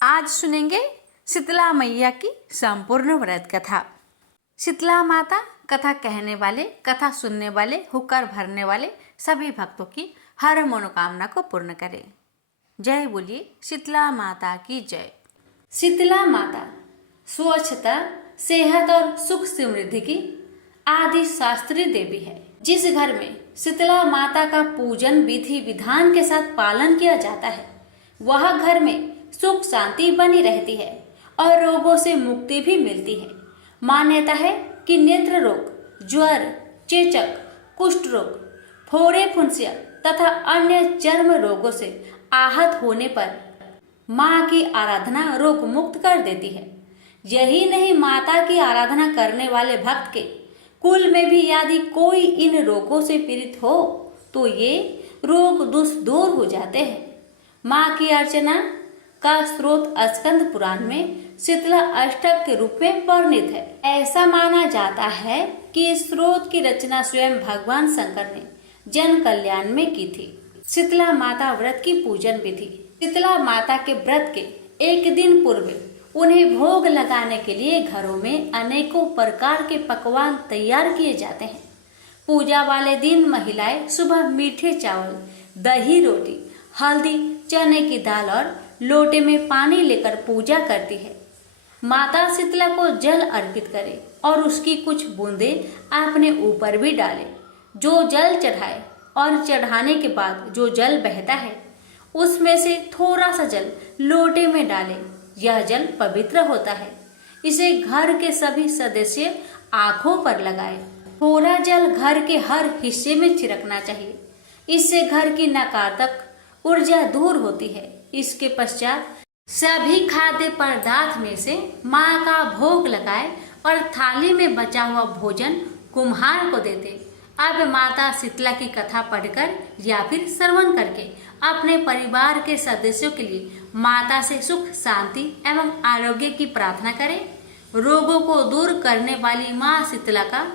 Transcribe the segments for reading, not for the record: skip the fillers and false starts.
आज सुनेंगे शीतला मैया की संपूर्ण व्रत कथा। शीतला माता कथा कहने वाले, कथा सुनने वाले, हुक्कर भरने वाले सभी भक्तों की हर मनोकामना को पूर्ण करे। जय बोलिए शीतला माता की जय। शीतला माता स्वच्छता, सेहत और सुख समृद्धि की आदि शास्त्रीय देवी है। जिस घर में शीतला माता का पूजन विधि विधान के साथ पालन किया जाता है, वह घर में सुख शांति बनी रहती है और रोगों से मुक्ति भी मिलती है। मान्यता है कि नेत्र रोग, ज्वर, चेचक, कुष्ठ रोग, फोड़े फुंसियां तथा अन्य चर्म रोगों से आहत होने पर माँ की आराधना रोग मुक्त कर देती है। यही नहीं, माता की आराधना करने वाले भक्त के कुल में भी यदि कोई इन रोगों से पीड़ित हो तो ये रोग दूर हो जाते हैं। माँ की अर्चना का स्रोत स्कंद पुराण में शीतला अष्टक के रूप में वर्णित है। ऐसा माना जाता है कि इस स्रोत की रचना स्वयं भगवान शंकर ने जन कल्याण में की थी। शीतला माता व्रत की पूजन विधि। शीतला माता के व्रत के एक दिन पूर्व उन्हें भोग लगाने के लिए घरों में अनेकों प्रकार के पकवान तैयार किए जाते हैं। पूजा वाले दिन महिलाएं सुबह मीठे चावल, दही, रोटी, हल्दी, चने की दाल और लोटे में पानी लेकर पूजा करती है। माता शीतला को जल अर्पित करे और उसकी कुछ बूंदें अपने ऊपर भी डाले। जो जल चढ़ाए और चढ़ाने के बाद जो जल बहता है उसमें से थोड़ा सा जल लोटे में डाले। यह जल पवित्र होता है। इसे घर के सभी सदस्य आंखों पर लगाए। थोड़ा जल घर के हर हिस्से में छिड़कना चाहिए। इससे घर की नकारात्मक ऊर्जा दूर होती है। इसके पश्चात सभी खाद्य पदार्थ में से माँ का भोग लगाए और थाली में बचा हुआ भोजन कुम्हार को देते। अब माता शीतला की कथा पढ़कर या फिर श्रवण करके अपने परिवार के सदस्यों के लिए माता से सुख शांति एवं आरोग्य की प्रार्थना करें। रोगों को दूर करने वाली माँ शीतला का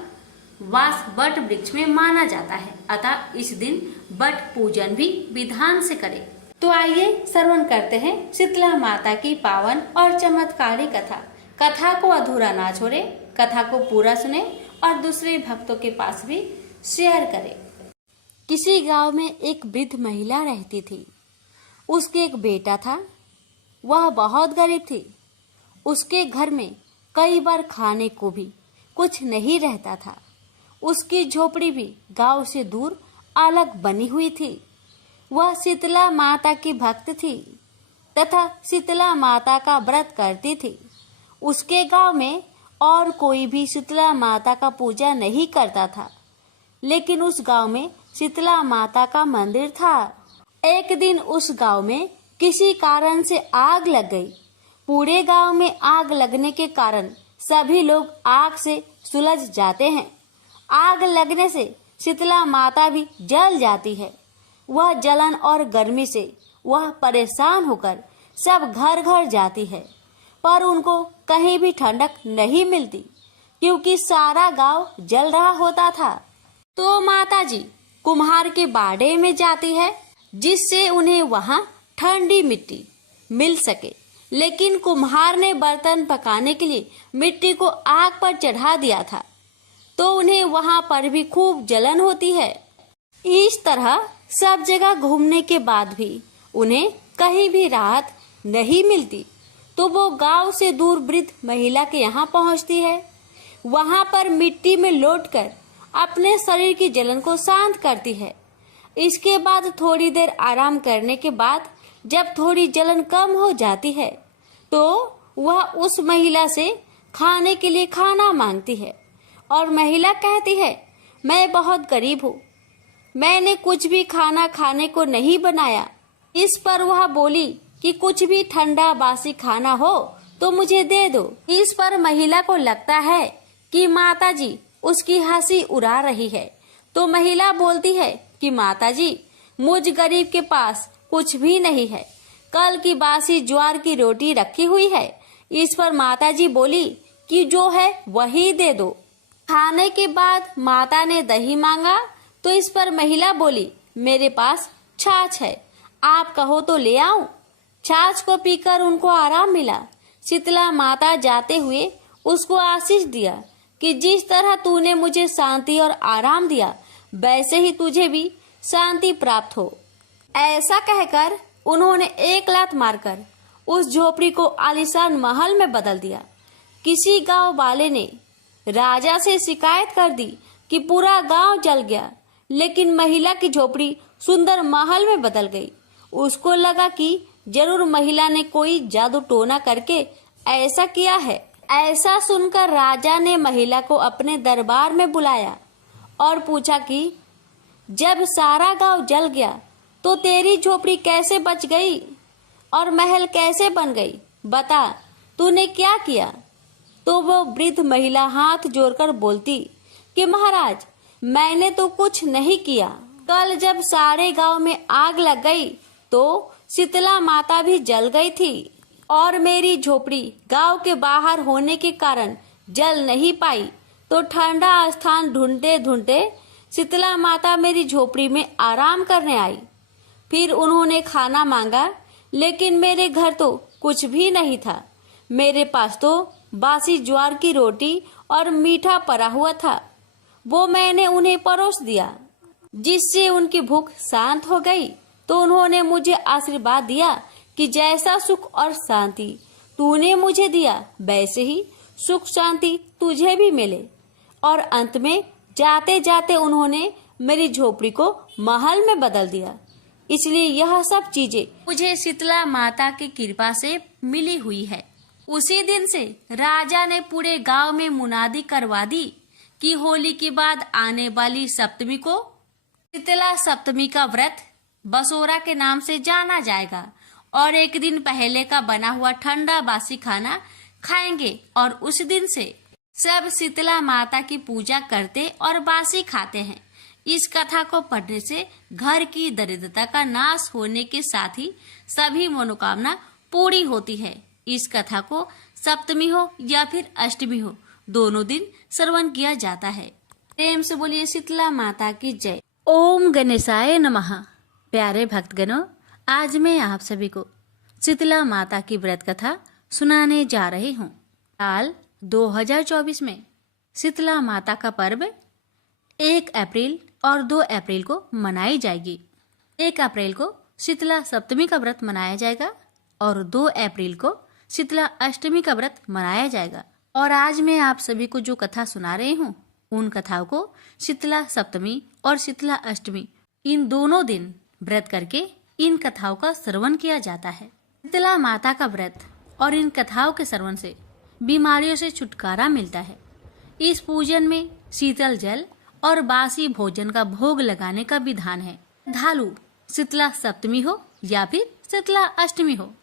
वास वट वृक्ष में माना जाता है, अतः इस दिन वट पूजन भी विधान से करें। तो आइए श्रवण करते हैं शीतला माता की पावन और चमत्कारी कथा। कथा को अधूरा ना छोड़े, कथा को पूरा सुने और दूसरे भक्तों के पास भी शेयर करें। किसी गांव में एक वृद्ध महिला रहती थी। उसके एक बेटा था। वह बहुत गरीब थी। उसके घर में कई बार खाने को भी कुछ नहीं रहता था। उसकी झोपड़ी भी गांव से दूर अलग बनी हुई थी। वह शीतला माता की भक्त थी तथा शीतला माता का व्रत करती थी। उसके गांव में और कोई भी शीतला माता का पूजा नहीं करता था, लेकिन उस गांव में शीतला माता का मंदिर था। एक दिन उस गांव में किसी कारण से आग लग गई। पूरे गांव में आग लगने के कारण सभी लोग आग से सुलझ जाते हैं। आग लगने से शीतला माता भी जल जाती है। वह जलन और गर्मी से वह परेशान होकर सब घर घर जाती है, पर उनको कहीं भी ठंडक नहीं मिलती क्योंकि सारा गांव जल रहा होता था। तो माताजी कुम्हार के बाड़े में जाती है जिससे उन्हें वहां ठंडी मिट्टी मिल सके, लेकिन कुम्हार ने बर्तन पकाने के लिए मिट्टी को आग पर चढ़ा दिया था, तो उन्हें वहां पर भी खूब जलन होती है। इस तरह सब जगह घूमने के बाद भी उन्हें कहीं भी राहत नहीं मिलती। तो वो गांव से दूर वृद्ध महिला के यहाँ पहुँचती है। वहां पर मिट्टी में लौटकर अपने शरीर की जलन को शांत करती है। इसके बाद थोड़ी देर आराम करने के बाद जब थोड़ी जलन कम हो जाती है तो वह उस महिला से खाने के लिए खाना मांगती है और महिला कहती है, मैं बहुत गरीब हूँ, मैंने कुछ भी खाना खाने को नहीं बनाया। इस पर वह बोली कि कुछ भी ठंडा बासी खाना हो तो मुझे दे दो। इस पर महिला को लगता है कि माताजी उसकी हंसी उड़ा रही है, तो महिला बोलती है कि माताजी, मुझ गरीब के पास कुछ भी नहीं है, कल की बासी ज्वार की रोटी रखी हुई है। इस पर माताजी बोली कि जो है वही दे दो। खाने के बाद माता ने दही मांगा तो इस पर महिला बोली, मेरे पास छाछ है, आप कहो तो ले आऊं। छाछ को पीकर उनको आराम मिला। शीतला माता जाते हुए उसको आशीष दिया कि जिस तरह तूने मुझे शांति और आराम दिया, वैसे ही तुझे भी शांति प्राप्त हो। ऐसा कहकर उन्होंने एक लात मारकर उस झोपड़ी को आलीशान महल में बदल दिया। किसी गांव वाले ने राजा से शिकायत कर दी कि पूरा गांव जल गया, लेकिन महिला की झोपड़ी सुंदर महल में बदल गई। उसको लगा कि जरूर महिला ने कोई जादू टोना करके ऐसा किया है। ऐसा सुनकर राजा ने महिला को अपने दरबार में बुलाया और पूछा कि जब सारा गांव जल गया तो तेरी झोपड़ी कैसे बच गई और महल कैसे बन गई? बता, तूने क्या किया? तो वो वृद्ध महिला हाथ जोड़कर बोलती कि महाराज, मैंने तो कुछ नहीं किया। कल जब सारे गांव में आग लग गई तो शीतला माता भी जल गई थी और मेरी झोपड़ी गांव के बाहर होने के कारण जल नहीं पाई। तो ठंडा स्थान ढूंढते ढूंढते शीतला माता मेरी झोपड़ी में आराम करने आई। फिर उन्होंने खाना मांगा, लेकिन मेरे घर तो कुछ भी नहीं था। मेरे पास तो बासी ज्वार की रोटी और मीठा पड़ा हुआ था। वो मैंने उन्हें परोस दिया, जिससे उनकी भूख शांत हो गई। तो उन्होंने मुझे आशीर्वाद दिया कि जैसा सुख और शांति तूने मुझे दिया, वैसे ही सुख शांति तुझे भी मिले। और अंत में जाते जाते उन्होंने मेरी झोपड़ी को महल में बदल दिया। इसलिए यह सब चीजें मुझे शीतला माता की कृपा से मिली हुई है। उसी दिन से राजा ने पूरे गांव में मुनादी करवा दी कि होली के बाद आने वाली सप्तमी को शीतला सप्तमी का व्रत बसोरा के नाम से जाना जाएगा और एक दिन पहले का बना हुआ ठंडा बासी खाना खाएंगे और उस दिन से सब शीतला माता की पूजा करते और बासी खाते हैं। इस कथा को पढ़ने से घर की दरिद्रता का नाश होने के साथ ही सभी मनोकामना पूरी होती है। इस कथा को सप्तमी हो या फिर अष्टमी हो, दोनों दिन श्रवण किया जाता है। प्रेम से बोलिए शीतला माता की जय। ओम गणेशाय नमः। प्यारे भक्तगणों, आज मैं आप सभी को शीतला माता की व्रत कथा सुनाने जा रही हूँ। साल 2024 में शीतला माता का पर्व 1 अप्रैल और 2 अप्रैल को मनाई जाएगी। 1 अप्रैल को शीतला सप्तमी का व्रत मनाया जाएगा और 2 अप्रैल को शीतला अष्टमी का व्रत मनाया जाएगा। और आज मैं आप सभी को जो कथा सुना रही हूँ, उन कथाओं को शीतला सप्तमी और शीतला अष्टमी इन दोनों दिन व्रत करके इन कथाओं का श्रवण किया जाता है। शीतला माता का व्रत और इन कथाओं के श्रवण से बीमारियों से छुटकारा मिलता है। इस पूजन में शीतल जल और बासी भोजन का भोग लगाने का विधान है। श्रद्धालु शीतला सप्तमी हो या फिर शीतला अष्टमी हो,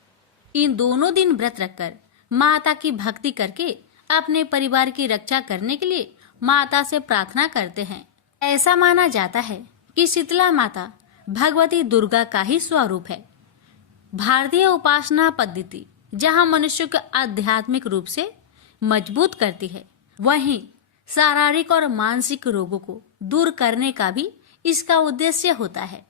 इन दोनों दिन व्रत रखकर माता की भक्ति करके अपने परिवार की रक्षा करने के लिए माता से प्रार्थना करते हैं। ऐसा माना जाता है कि शीतला माता भगवती दुर्गा का ही स्वरूप है। भारतीय उपासना पद्धति जहाँ मनुष्य को आध्यात्मिक रूप से मजबूत करती है, वहीं शारीरिक और मानसिक रोगों को दूर करने का भी इसका उद्देश्य होता है।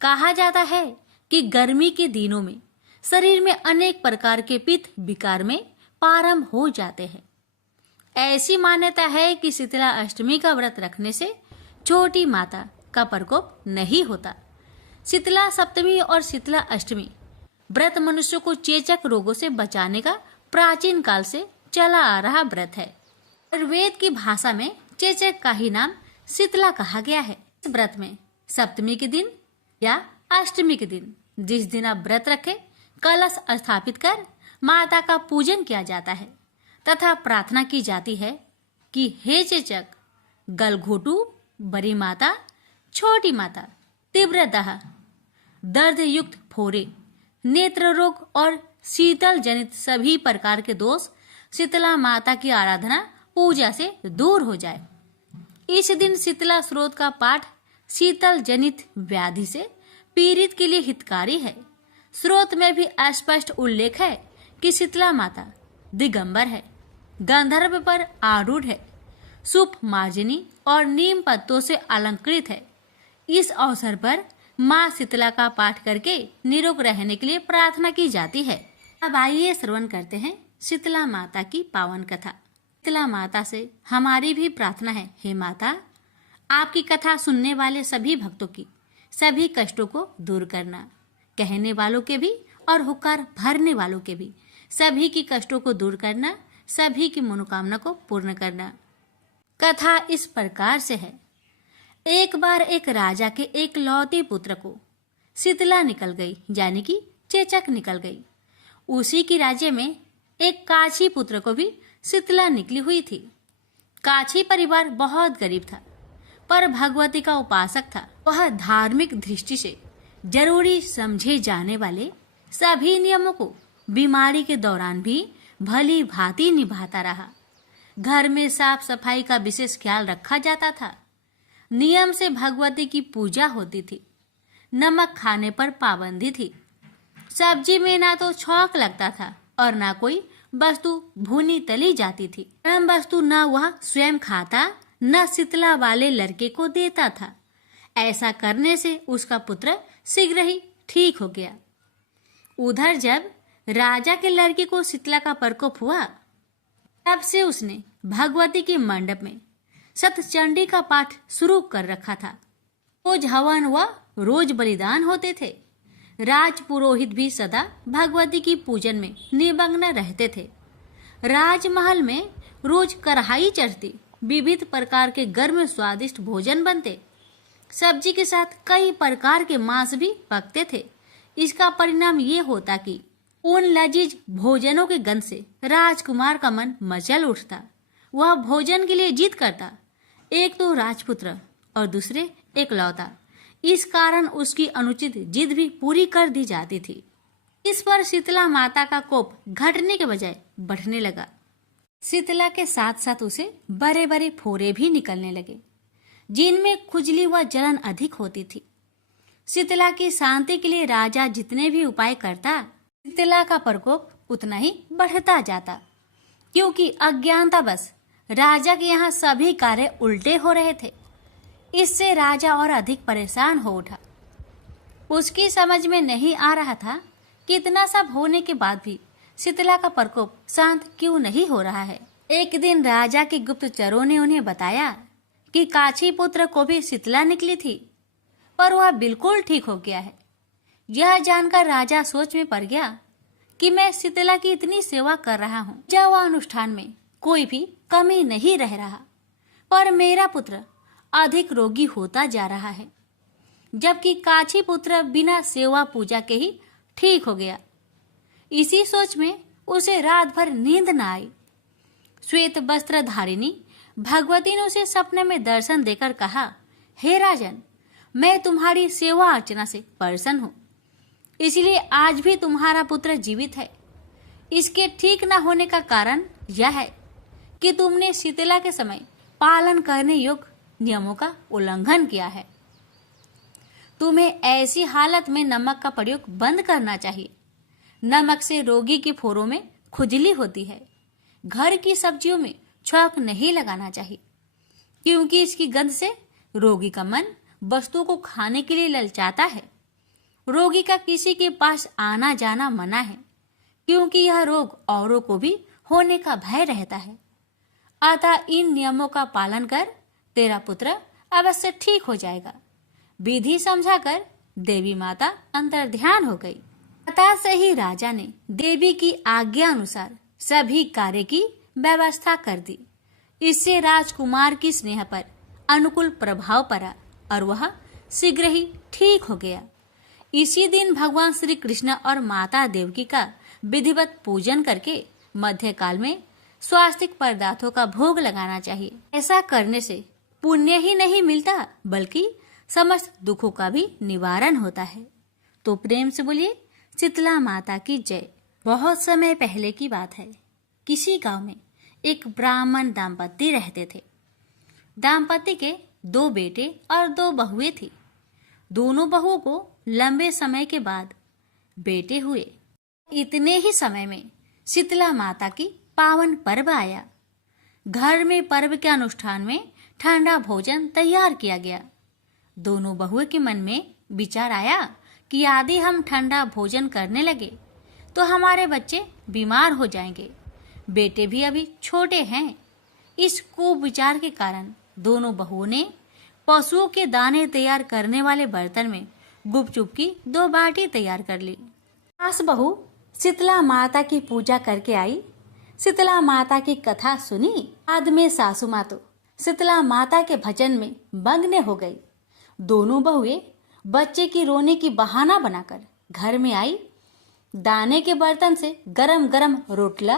कहा जाता है कि गर्मी के दिनों में शरीर में अनेक प्रकार के पित्त विकार में प्रारंभ हो जाते हैं। ऐसी मान्यता है कि शीतला अष्टमी का व्रत रखने से छोटी माता का प्रकोप नहीं होता। शीतला सप्तमी और शीतला अष्टमी व्रत मनुष्य को चेचक रोगों से बचाने का प्राचीन काल से चला आ रहा व्रत है। आयुर्वेद की भाषा में चेचक का ही नाम शीतला कहा गया है। इस व्रत में सप्तमी के दिन या अष्टमी के दिन, जिस दिन आप व्रत रखें, कलश स्थापित कर माता का पूजन किया जाता है तथा प्रार्थना की जाती है कि हे चेचक, गलघोटू, बड़ी माता, छोटी माता, तीव्र दाह, दर्द युक्त फोरे, नेत्र रोग और शीतल जनित सभी प्रकार के दोष शीतला माता की आराधना पूजा से दूर हो जाए। इस दिन शीतला स्रोत का पाठ शीतल जनित व्याधि से पीड़ित के लिए हितकारी है। स्रोत में भी स्पष्ट उल्लेख है कि शीतला माता दिगंबर है, गंधर्व पर आरूढ़ है, सुप मार्जनी और नीम पत्तों से अलंकृत है। इस अवसर पर माँ शीतला का पाठ करके निरोग रहने के लिए प्रार्थना की जाती है। अब आइए श्रवण करते हैं शीतला माता की पावन कथा। शीतला माता से हमारी भी प्रार्थना है, हे माता, आपकी कथा सुनने वाले सभी भक्तों की सभी कष्टों को दूर करना, कहने वालों के भी और हुक्कार भरने वालों के भी सभी की कष्टों को दूर करना, सभी की मनोकामना को पूर्ण करना। कथा इस प्रकार से है। एक बार एक राजा के एक लौते पुत्र को शीतला निकल गई, यानी कि चेचक निकल गई। उसी की राज्य में एक काछी पुत्र को भी शीतला निकली हुई थी। काछी परिवार बहुत गरीब था, पर भगवती का उपासक था। वह धार्मिक दृष्टि से जरूरी समझे जाने वाले सभी नियमों को बीमारी के दौरान भी भली भांति निभाता रहा। घर में साफ सफाई का विशेष ख्याल रखा जाता था। नियम से भगवती की पूजा होती थी। नमक खाने पर पाबंदी थी। सब्जी में ना तो छौंक लगता था और ना कोई वस्तु भुनी तली जाती थी। गरम वस्तु न वह स्वयं खाता, न शीतला वाले लड़के को देता था। ऐसा करने से उसका पुत्र शीघ्र ही ठीक हो गया। उधर जब राजा के लड़के को शीतला का प्रकोप हुआ, तब से उसने भगवती के मंडप में सतचंडी का पाठ शुरू कर रखा था। रोज हवन व रोज बलिदान होते थे। राज पुरोहित भी सदा भगवती की पूजन में निमग्न रहते थे। राजमहल में रोज कढ़ाई चढ़ती, विविध प्रकार के गर्म स्वादिष्ट भोजन बनते। सब्जी के साथ कई प्रकार के मांस भी पकते थे। इसका परिणाम ये होता कि उन लजीज भोजनों के गंध से राजकुमार का मन मचल उठता। वह भोजन के लिए जिद करता। एक तो राजपुत्र और दूसरे एकलौता। इस कारण उसकी अनुचित जिद भी पूरी कर दी जाती थी। इस पर शीतला माता का कोप घटने के बजाय बढ़ने लगा। शीतला के साथ साथ उसे बड़े बड़े फोड़े भी निकलने लगे, जिनमें खुजली व जलन अधिक होती थी। शीतला की शांति के लिए राजा जितने भी उपाय करता, शीतला का प्रकोप उतना ही बढ़ता जाता, क्योंकि अज्ञानतावश राजा के यहाँ सभी कार्य उल्टे हो रहे थे। इससे राजा और अधिक परेशान हो उठा। उसकी समझ में नहीं आ रहा था कि इतना सब होने के बाद भी शीतला का प्रकोप शांत क्यों नहीं हो रहा है। एक दिन राजा के गुप्तचरों ने उन्हें बताया कि काछी पुत्र को भी शीतला निकली थी, पर वह बिल्कुल ठीक हो गया है। यह जानकर राजा सोच में पड़ गया कि मैं शीतला की इतनी सेवा कर रहा हूँ, जब वह अनुष्ठान में कोई भी कमी नहीं रह रहा, पर मेरा पुत्र अधिक रोगी होता जा रहा है, जबकि काछी पुत्र बिना सेवा पूजा के ही ठीक हो गया। इसी सोच में उसे रात भर नींद न आई। श्वेत वस्त्र धारिणी भगवती ने उसे सपने में दर्शन देकर कहा, हे राजन, मैं तुम्हारी सेवा अर्चना से प्रसन्न हूँ, इसलिए आज भी तुम्हारा पुत्र जीवित है। इसके ठीक न होने का कारण यह है कि तुमने शीतला के समय पालन करने योग्य नियमों का उल्लंघन किया है। तुम्हें ऐसी हालत में नमक का प्रयोग बंद करना चाहिए। नमक से रोगी के फोड़ों में खुजली होती है। घर की सब्जियों में छौंक नहीं लगाना चाहिए, क्योंकि इसकी गंध से रोगी का मन वस्तुओं को खाने के लिए ललचाता है। रोगी का किसी के पास आना जाना मना है, क्योंकि यह रोग औरों को भी होने का भय रहता है। अतः इन नियमों का पालन कर, तेरा पुत्र अवश्य ठीक हो जाएगा। विधि समझाकर देवी माता अंतर्ध्यान हो गई। अतः से ही राजा ने देवी की आज्ञा अनुसार सभी कार्य की व्यवस्था कर दी। इससे राजकुमार की स्नेह पर अनुकूल प्रभाव पड़ा और वह शीघ्र ही ठीक हो गया। इसी दिन भगवान श्री कृष्ण और माता देवकी का विधिवत पूजन करके मध्यकाल में स्वास्तिक पदार्थों का भोग लगाना चाहिए। ऐसा करने से पुण्य ही नहीं मिलता, बल्कि समस्त दुखों का भी निवारण होता है। तो प्रेम से बोलिए शीतला माता की जय। बहुत समय पहले की बात है। किसी गांव में एक ब्राह्मण दाम्पत्य रहते थे। दाम्पत्य के 2 बेटे और 2 बहुएं थी। दोनों बहुओं को लंबे समय के बाद बेटे हुए। इतने ही समय में शीतला माता की पावन पर्व आया। घर में पर्व के अनुष्ठान में ठंडा भोजन तैयार किया गया। दोनों बहुओं के मन में विचार आया कि यदि हम ठंडा भोजन करने लगे तो हमारे बच्चे बीमार हो जाएंगे। बेटे भी अभी छोटे हैं। इस कुविचार के कारण दोनों बहुओं ने पशुओं के दाने तैयार करने वाले बर्तन में गुपचुप की 2 बाटी तैयार कर ली। सास बहू शीतला माता की पूजा करके आई। शीतला माता की कथा सुनी। बाद में सासू माँ तो शीतला माता के भजन में मग्न हो गई। दोनों बहुएं बच्चे की रोने की बहाना बनाकर घर में आई। दाने के बर्तन से गरम गरम रोटला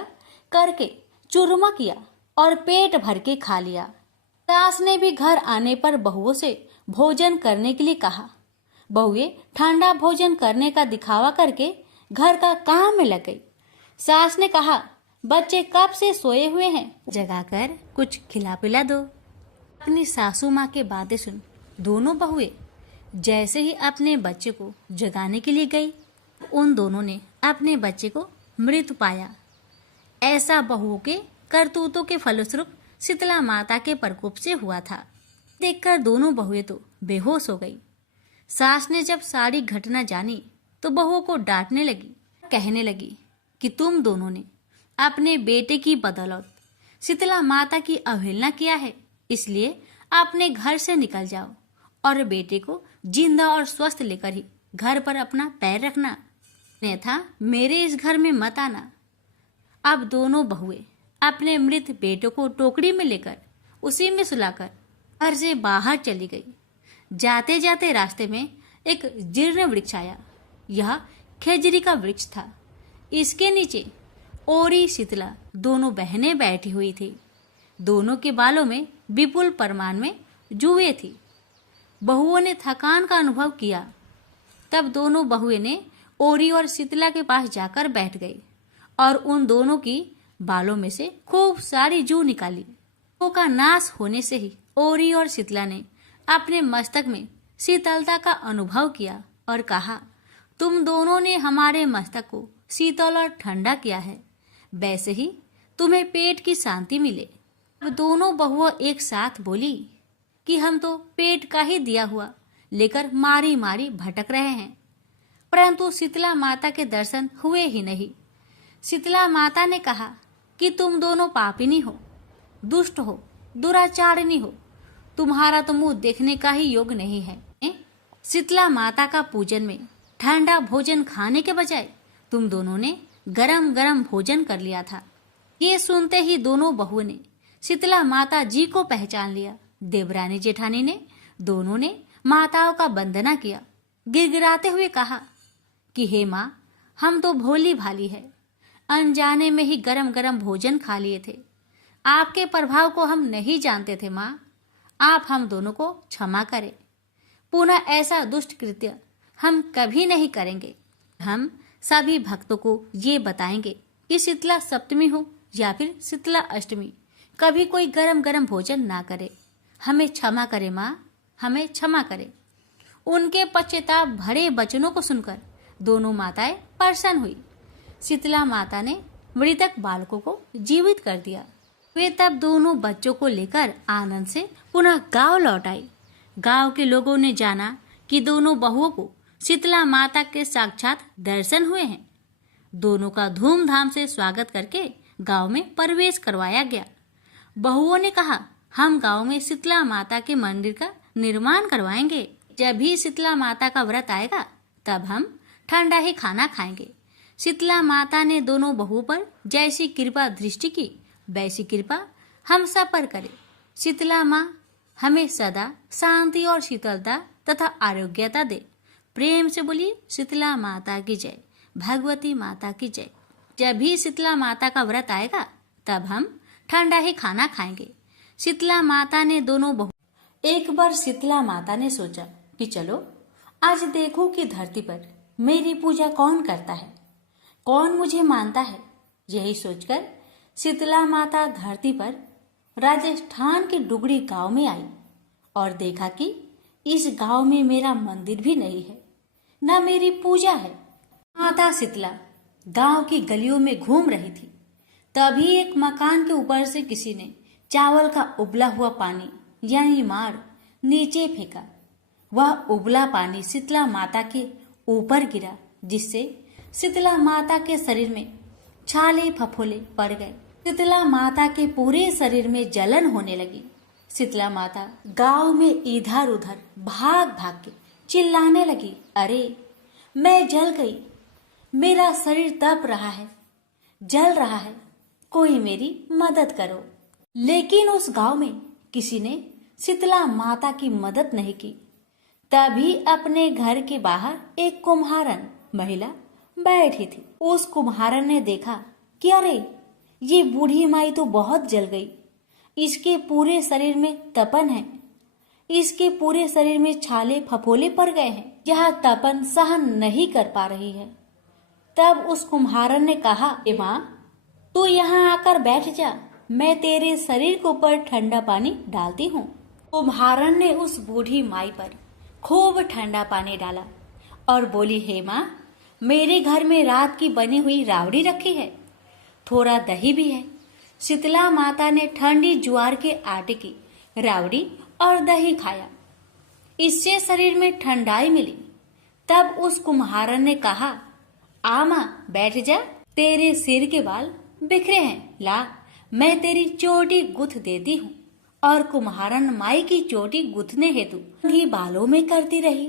करके चूरमा किया और पेट भर के खा लिया। सास ने भी घर आने पर बहुओं से भोजन करने के लिए कहा। बहुएं ठंडा भोजन करने का दिखावा करके घर का काम में लग गई। सास ने कहा, बच्चे कब से सोए हुए हैं, जगाकर कुछ खिला पिला दो। अपनी सासू माँ के बातें सुन दोनों बहुएं जैसे ही अपने बच्चे को जगाने के लिए गई, उन दोनों ने अपने बच्चे को मृत पाया। ऐसा बहुओं के करतूतों के फलस्वरूप शीतला माता के प्रकोप से हुआ था। देखकर दोनों बहुएं तो बेहोश हो गई। सास ने जब सारी घटना जानी तो बहुओं को डांटने लगी, कहने लगी कि तुम दोनों ने अपने बेटे की बदौलत शीतला माता की अवहेलना किया है, इसलिए अपने घर से निकल जाओ और बेटे को जिंदा और स्वस्थ लेकर ही घर पर अपना पैर रखना, अन्यथा मेरे इस घर में मत आना। अब दोनों बहुएं अपने मृत बेटों को टोकरी में लेकर उसी में सुलाकर घर से बाहर चली गई। जाते जाते रास्ते में एक जीर्ण वृक्ष आया। यह खेजड़ी का वृक्ष था। इसके नीचे ओरी शीतला दोनों बहनें बैठी हुई थी। दोनों के बालों में विपुल परिमाण में जुएं थी। बहुओं ने थकान का अनुभव किया। तब दोनों बहुएं ने ओरी और शीतला के पास जाकर बैठ गई और उन दोनों की बालों में से खूब सारी जू निकाली। जूओं का नाश होने से ही ओरी और शीतला ने अपने मस्तक में शीतलता का अनुभव किया और कहा, तुम दोनों ने हमारे मस्तक को शीतल और ठंडा किया है, वैसे ही तुम्हें पेट की शांति मिले। अब दोनों बहुओं एक साथ बोली कि हम तो पेट का ही दिया हुआ लेकर मारी मारी भटक रहे हैं, परंतु शीतला माता के दर्शन हुए ही नहीं। शीतला माता ने कहा कि तुम दोनों पापिनी हो, दुष्ट हो, दुराचारिणी हो, तुम्हारा तो मुंह देखने का ही योग नहीं है। शीतला माता का पूजन में ठंडा भोजन खाने के बजाय तुम दोनों ने गरम गरम भोजन कर लिया था। ये सुनते ही दोनों बहुओं ने शीतला माता जी को पहचान लिया। देवरानी जेठानी ने दोनों ने माताओं का वंदना किया। गिड़गिड़ाते हुए कहा कि हे माँ, हम तो भोली भाली है, अनजाने में ही गरम गरम भोजन खा लिए थे। आपके प्रभाव को हम नहीं जानते थे माँ, आप हम दोनों को क्षमा करें। पुनः ऐसा दुष्ट कृत्य हम कभी नहीं करेंगे। हम सभी भक्तों को ये बताएंगे कि शीतला सप्तमी हो या फिर शीतला अष्टमी, कभी कोई गरम गरम भोजन ना करे। हमें क्षमा करे माँ, हमें क्षमा करे। उनके पश्चाताप भरे वचनों को सुनकर दोनों माताएं प्रसन्न हुई। शीतला माता ने मृतक बालकों को जीवित कर दिया। वे तब दोनों बच्चों को लेकर आनंद से पुनः गांव लौट आई। गांव के लोगों ने जाना कि दोनों बहुओं को शीतला माता के साक्षात दर्शन हुए हैं। दोनों का धूमधाम से स्वागत करके गांव में प्रवेश करवाया गया। बहुओं ने कहा, हम गांव में शीतला माता के मंदिर का निर्माण करवाएंगे। जब भी शीतला माता का व्रत आएगा तब हम ठंडा ही खाना खाएंगे। शीतला माता ने दोनों बहुओं पर जैसी कृपा दृष्टि की, वैसी कृपा हम सब पर करे। शीतला माँ हमें सदा शांति और शीतलता तथा आरोग्यता दे। प्रेम से बोलिए शीतला माता की जय, भगवती माता की जय। जब भी शीतला माता का व्रत आएगा तब हम ठंडा ही खाना खाएंगे। शीतला माता ने दोनों बहु एक बार शीतला माता ने सोचा कि चलो आज देखूं कि धरती पर मेरी पूजा कौन करता है, कौन मुझे मानता है। यही सोचकर शीतला माता धरती पर राजस्थान के डुगरी गांव में आई और देखा कि इस गांव में मेरा मंदिर भी नहीं है, न मेरी पूजा है। माता शीतला गांव की गलियों में घूम रही थी। तभी एक मकान के ऊपर से किसी ने चावल का उबला हुआ पानी यानी मार नीचे फेंका। वह उबला पानी शीतला माता के ऊपर गिरा, जिससे शीतला माता के शरीर में छाले फफोले पड़ गए। शीतला माता के पूरे शरीर में जलन होने लगी। शीतला माता गांव में इधर उधर भाग भाग के चिल्लाने लगी, अरे मैं जल गई, मेरा शरीर तप रहा है, जल रहा है, कोई मेरी मदद करो। लेकिन उस गांव में किसी ने शीतला माता की मदद नहीं की। तभी अपने घर के बाहर एक कुम्हारन महिला बैठी थी। उस कुम्हारन ने देखा कि अरे ये बूढ़ी माई तो बहुत जल गई, इसके पूरे शरीर में तपन है, इसके पूरे शरीर में छाले फफोले पड़ गए हैं, यह तपन सहन नहीं कर पा रही है। तब उस कुम्हारन ने कहा, ए माँ तू यहाँ आकर बैठ जा, मैं तेरे शरीर के ऊपर ठंडा पानी डालती हूँ। कुम्हारन ने उस बूढ़ी माई पर खूब ठंडा पानी डाला और बोली, हे माँ मेरे घर में रात की बनी हुई रावड़ी रखी है, थोड़ा दही भी है। शीतला माता ने ठंडी ज्वार के आटे की रावड़ी और दही खाया, इससे शरीर में ठंडाई मिली। तब उस कुम्हारन ने कहा, आ माँ बैठ जा, तेरे सिर के बाल बिखरे हैं, ला मैं तेरी चोटी गुथ देती हूँ। और कुम्हारन माई की चोटी गुथने हेतु ही बालों में करती रही।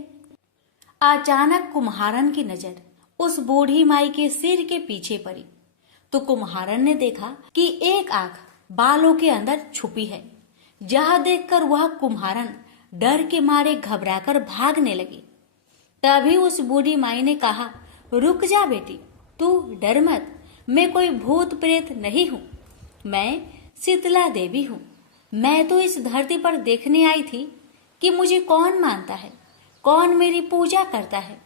अचानक कुम्हारन की नजर उस बूढ़ी माई के सिर के पीछे पड़ी तो कुम्हारन ने देखा कि एक आंख बालों के अंदर छुपी है। यह देखकर वह कुम्हारन डर के मारे घबराकर भागने लगी। तभी उस बूढ़ी माई ने कहा, रुक जा बेटी, तू डर मत, मैं कोई भूत प्रेत नहीं हूँ, मैं शीतला देवी हूँ। मैं तो इस धरती पर देखने आई थी कि मुझे कौन मानता है, कौन मेरी पूजा करता है।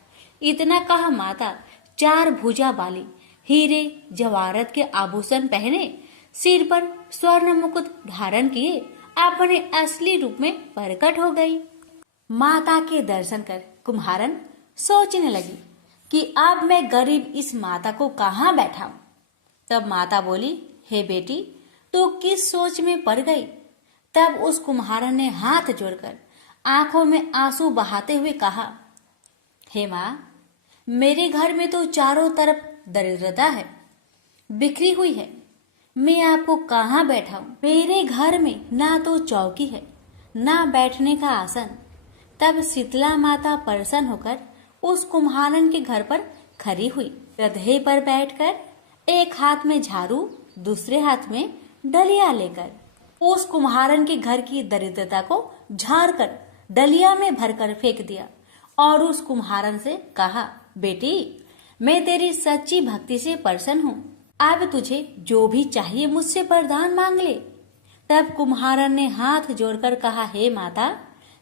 इतना कहा माता 4 भुजा वाली हीरे जवाहरत के आभूषण पहने, सिर पर स्वर्ण मुकुट धारण किए अपने असली रूप में प्रकट हो गई। माता के दर्शन कर कुम्हारन सोचने लगी कि अब मैं गरीब इस माता को कहाँ बैठाऊं। तब माता बोली, हे बेटी तू किस सोच में पड़ गई। तब उस कुम्हारन ने हाथ जोड़कर आंखों में आंसू बहाते हुए कहा, हे माँ मेरे घर में तो चारों तरफ दरिद्रता है, बिखरी हुई है, मैं आपको कहाँ बैठाऊं। मेरे घर में ना तो चौकी है, ना बैठने का आसन। तब शीतला माता प्रसन्न होकर उस कुम्हारन के घर पर खड़ी हुई। गधे पर बैठकर एक हाथ में झाड़ू, दूसरे हाथ में डलिया लेकर उस कुम्हारन के घर की दरिद्रता को झाड़कर डलिया में भरकर फेंक दिया और उस कुम्हारन से कहा, बेटी मैं तेरी सच्ची भक्ति से प्रसन्न हूँ, अब तुझे जो भी चाहिए मुझसे वरदान मांग ले। तब कुम्हारन ने हाथ जोड़कर कहा, हे माता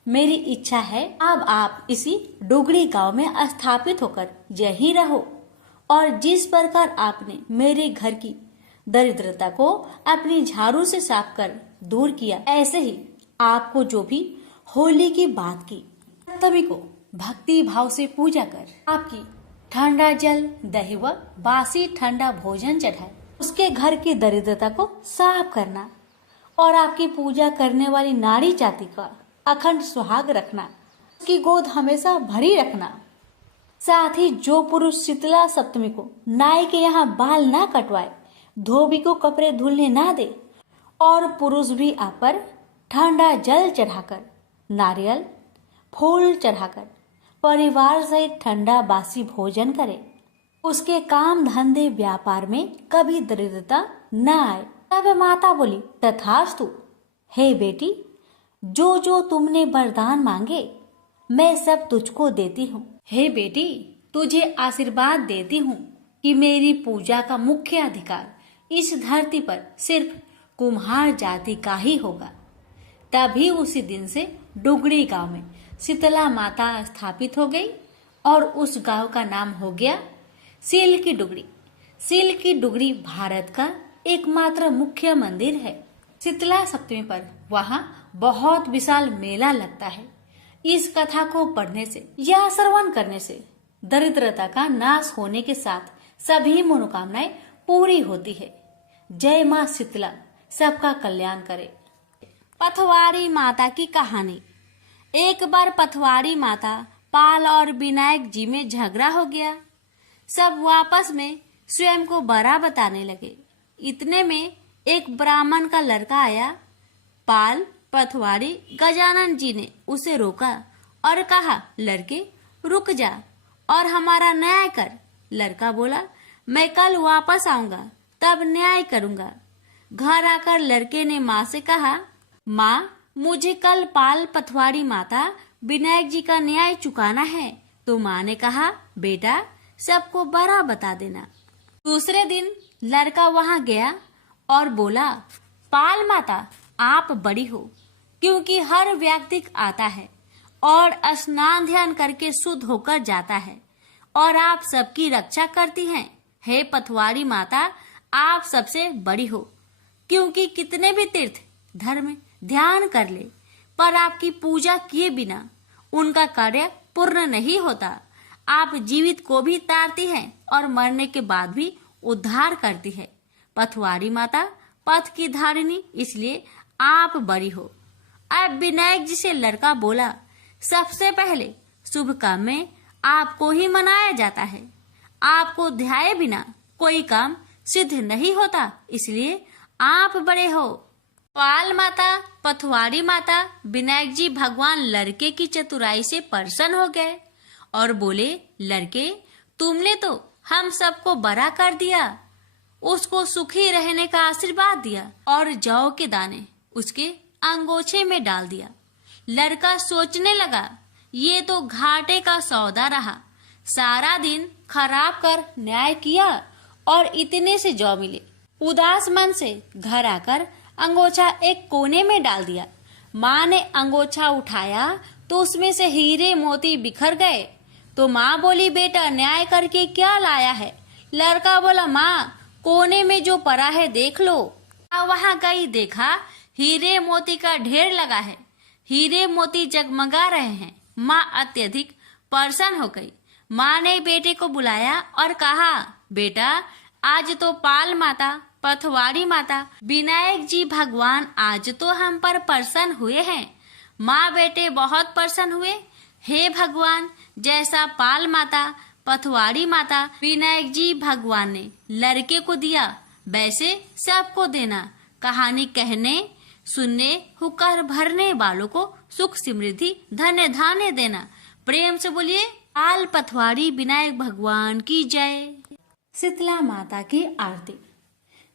मेरी इच्छा है अब आप इसी डुगड़ी गांव में स्थापित होकर यहीं रहो और जिस प्रकार आपने मेरे घर की दरिद्रता को अपनी झाड़ू से साफ कर दूर किया, ऐसे ही आपको जो भी होली की बात की, सप्तमी को भक्ति भाव से पूजा कर आपकी ठंडा जल, दही व बासी ठंडा भोजन चढ़ाए, उसके घर की दरिद्रता को साफ करना और आपकी पूजा करने वाली नारी जाति का अखंड सुहाग रखना, उसकी गोद हमेशा भरी रखना। साथ ही जो पुरुष शीतला सप्तमी को नाई के यहाँ बाल ना कटवाए, धोबी को कपड़े धुलने ना दे और पुरुष भी आप पर ठंडा जल चढ़ाकर, नारियल फूल चढ़ाकर परिवार सहित ठंडा बासी भोजन करे, उसके काम धंधे व्यापार में कभी दरिद्रता न आए। तब माता बोली, तथास्तु। हे बेटी जो जो तुमने वरदान मांगे मैं सब तुझको देती हूँ। हे बेटी तुझे आशीर्वाद देती हूँ कि मेरी पूजा का मुख्य अधिकार इस धरती पर सिर्फ कुम्हार जाति का ही होगा। तभी उसी दिन से डुगड़ी गांव में शीतला माता स्थापित हो गई और उस गांव का नाम हो गया सील की डुगड़ी। सील की डुगड़ी भारत का एकमात्र मुख्य मंदिर है। शीतला सप्तमी पर वहाँ बहुत विशाल मेला लगता है। इस कथा को पढ़ने से या श्रवण करने से दरिद्रता का नाश होने के साथ सभी मनोकामनाएं पूरी होती है। जय माँ शीतला सबका कल्याण करे। पथवारी माता की कहानी। एक बार पथवारी माता, पाल और विनायक जी में झगड़ा हो गया। सब आपस में स्वयं को बड़ा बताने लगे। इतने में एक ब्राह्मण का लड़का आया। पाल, पथवारी, गजानन जी ने उसे रोका और कहा, लड़के रुक जा और हमारा न्याय कर। लड़का बोला, मैं कल वापस आऊंगा, तब न्याय करूंगा। घर आकर लड़के ने माँ से कहा, माँ, मुझे कल पाल, पथवारी माता, विनायक जी का न्याय चुकाना है। तो माँ ने कहा, बेटा सबको बड़ा बता देना। दूसरे दिन लड़का वहां गया और बोला, पाल माता, आप बड़ी हो, क्योंकि हर व्यक्ति आता है और स्नान ध्यान करके शुद्ध होकर जाता है और आप सबकी रक्षा करती हैं। हे पथवारी माता, आप सबसे बड़ी हो, क्योंकि कितने भी तीर्थ धर्म ध्यान कर ले, पर आपकी पूजा किए बिना उनका कार्य पूर्ण नहीं होता। आप जीवित को भी तारती हैं और मरने के बाद भी उद्धार करती है। पथवारी माता पथ की धारिणी, इसलिए आप बड़ी हो। अब विनायक जी से लड़का बोला, सबसे पहले शुभ काम में आपको ही मनाया जाता है। आपको ध्याये बिना कोई काम सिद्ध नहीं होता, इसलिए आप बड़े हो। पाल माता, पथवारी माता, विनायक जी भगवान लड़के की चतुराई से प्रसन्न हो गए और बोले, लड़के तुमने तो हम सबको बड़ा कर दिया। उसको सुखी रहने का आशीर्वाद दिया और जौ के दाने उसके अंगोछे में डाल दिया। लड़का सोचने लगा, ये तो घाटे का सौदा रहा। सारा दिन खराब कर न्याय किया और इतने से जौ मिले। उदास मन से घर आकर अंगोछा एक कोने में डाल दिया। माँ ने अंगोछा उठाया तो उसमें से हीरे मोती बिखर गए। तो माँ बोली, बेटा न्याय करके क्या लाया है? लड़का बोला, माँ कोने में जो पड़ा है देख लो। वहाँ गई, देखा हीरे मोती का ढेर लगा है। हीरे मोती जगमगा रहे हैं। माँ अत्यधिक प्रसन्न हो गई। माँ ने बेटे को बुलाया और कहा, बेटा आज तो पाल माता, पथवारी माता, विनायक जी भगवान आज तो हम पर प्रसन्न हुए हैं। माँ बेटे बहुत प्रसन्न हुए। हे भगवान, जैसा पाल माता, पथवारी माता, विनायक जी भगवान ने लड़के को दिया, वैसे सबको देना। कहानी कहने, सुनने, हुक्कर भरने वालों को सुख समृद्धि धन्य धान्य देना। प्रेम से बोलिए, पाल पथवारी विनायक भगवान की जय। शीतला माता की आरती।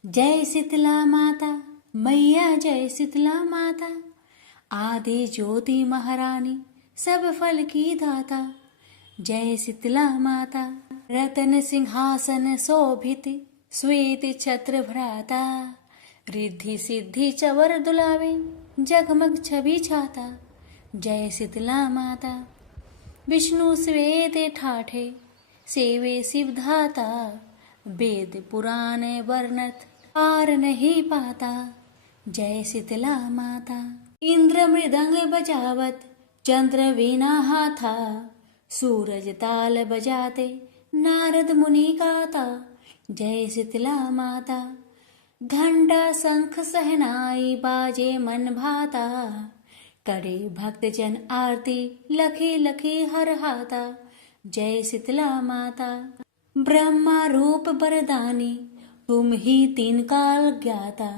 जय शीतला माता मैया, जय शीतला माता, आदि ज्योति महारानी, सब फल की दाता। जय शीतला माता, रतन सिंहासन शोभित, श्वेत छत्र भ्राता, रिद्धि सिद्धि चवर दुलावे, जगमग छवि छाता। जय शीतला माता, विष्णु श्वेत ठाठे, सेवे शिव धाता, वेद पुराण वर्णत पार नहीं पाता। जय शीतला माता, इंद्र मृदंग बजावत, चंद्र वीणा हाथा, सूरज ताल बजाते, नारद मुनि गाता। जय शीतला माता, घंटा शंख सहनाई, बाजे मन भाता, करे भक्त जन आरती, लखी लखी हर हाता। जय शीतला माता, ब्रह्मा रूप वरदानी, तुम ही तीन काल ज्ञाता,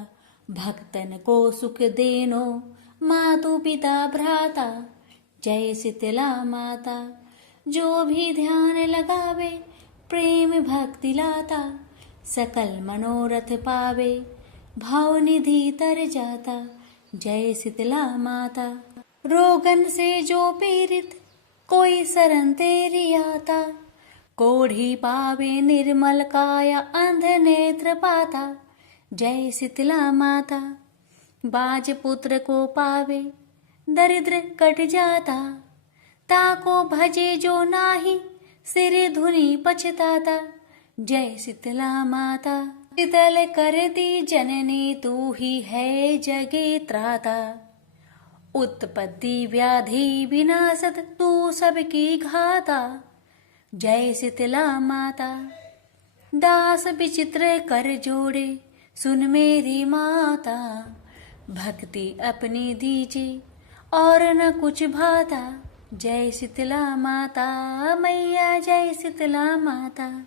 भक्तन को सुख देनो, मातु पिता भ्राता। जय शीतला माता, जो भी ध्यान लगावे, प्रेम भक्ति लाता, सकल मनोरथ पावे, भाव निधि तर जाता। जय शीतला माता, रोगन से जो पीड़ित, कोई शरण तेरी आता, कोढ़ी पावे निर्मल काया, अंध नेत्र पाता। जय शीतला माता, बाज पुत्र को पावे, दरिद्र कट जाता, ताको भजे जो नाही, सिर धुनि पछताता। जय शीतला माता, शीतल कर दी जननी, तू ही है जगे त्राता, उत्पत्ति व्याधि विनाशत, तू सबकी घाता। जय शीतला माता, दास विचित्र कर जोड़े, सुन मेरी माता, भक्ति अपनी दीजिए और न कुछ भाता। जय शीतला माता मैया, जय शीतला माता।